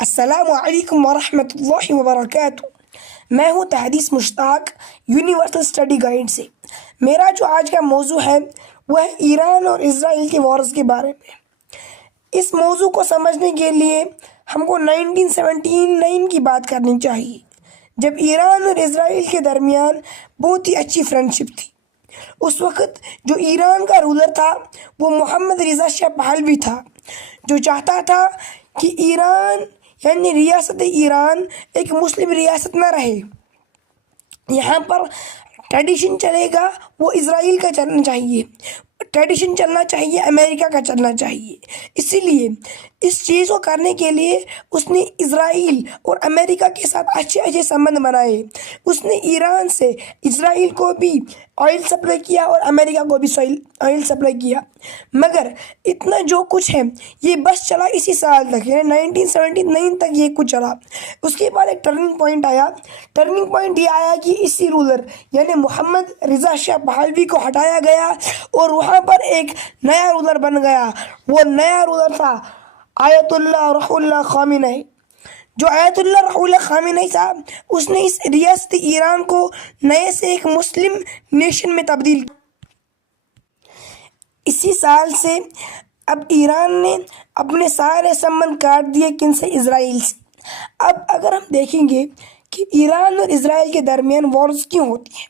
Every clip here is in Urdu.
السلام علیکم ورحمۃ اللہ وبرکاتہ۔ میں ہوں تحدیث مشتاق یونیورسل اسٹڈی گائیڈ سے۔ میرا جو آج کا موضوع ہے وہ ہے ایران اور اسرائیل کے وارز کے بارے میں۔ اس موضوع کو سمجھنے کے لیے ہم کو 1979 کی بات کرنی چاہیے، جب ایران اور اسرائیل کے درمیان بہت ہی اچھی فرینڈشپ تھی۔ اس وقت جو ایران کا رولر تھا وہ محمد رضا شاہ پہلوی تھا، جو چاہتا تھا کہ ایران یعنی ریاست ایران ایک مسلم ریاست نہ رہے۔ یہاں پر ٹریڈیشن چلے گا وہ اسرائیل کا چلنا چاہیے، ٹریڈیشن چلنا چاہیے امریکہ کا چلنا چاہیے۔ اسی لیے اس چیز کو کرنے کے لیے اس نے اسرائیل اور امریکہ کے ساتھ اچھے اچھے سبند بنائے۔ اس نے ایران سے اسرائیل کو بھی آئل سپلائی کیا اور امریکہ کو بھی آئل سپلائی کیا، مگر اتنا جو کچھ ہے یہ بس چلا اسی سال تک، یعنی 1979 تک یہ کچھ چلا۔ اس کے بعد ایک ٹرننگ پوائنٹ آیا۔ ٹرننگ پوائنٹ یہ آیا کہ اسی رولر یعنی محمد رضا شاہ پہلوی کو ہٹایا گیا اور وہاں پر ایک نیا رولر بن گیا۔ وہ نیا رولر تھا آیت اللہ روح اللہ خامنئی۔ جو آیت اللہ روح اللہ خامنئی صاحب، اس نے اس ریاست ایران کو نئے سے ایک مسلم نیشن میں تبدیل کیا۔ اسی سال سے اب ایران نے اپنے سارے سبند کاٹ دیے، کن سے؟ اسرائیل سے۔ اب اگر ہم دیکھیں گے کہ ایران اور اسرائیل کے درمیان وارز کیوں ہوتی ہیں،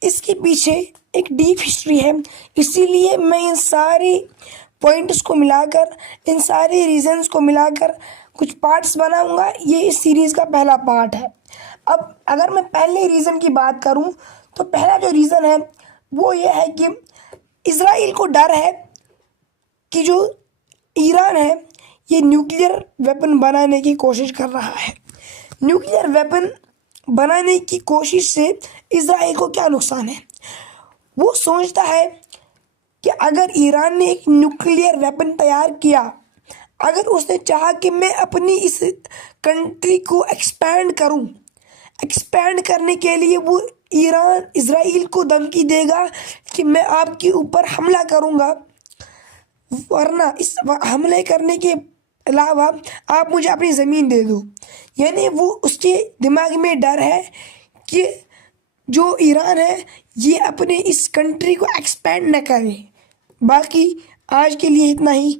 اس کے پیچھے ایک ڈیپ ہسٹری ہے۔ اسی لیے میں ان ساری پوائنٹس کو ملا کر، ان سارے ریزنز کو ملا کر کچھ پارٹس بناؤں گا۔ یہ اس سیریز کا پہلا پارٹ ہے۔ اب اگر میں پہلے ریزن کی بات کروں تو پہلا جو ریزن ہے وہ یہ ہے کہ اسرائیل کو ڈر ہے کہ جو ایران ہے یہ نیوکلیئر ویپن بنانے کی کوشش کر رہا ہے۔ نیوکلیئر ویپن بنانے کی کوشش سے اسرائیل کو کیا نقصان ہے؟ وہ سوچتا ہے کہ اگر ایران نے ایک نیوکلیئر ویپن تیار کیا، اگر اس نے چاہا کہ میں اپنی اس کنٹری کو ایکسپینڈ کروں، ایکسپینڈ کرنے کے لیے وہ اسرائیل کو دھمکی دے گا کہ میں آپ کے اوپر حملہ کروں گا، ورنہ اس حملے کرنے کے علاوہ آپ مجھے اپنی زمین دے دو۔ یعنی وہ اس کے دماغ میں ڈر ہے کہ جو ایران ہے یہ اپنے اس کنٹری کو ایکسپینڈ نہ کرے۔ باقی آج کے لیے اتنا ہی۔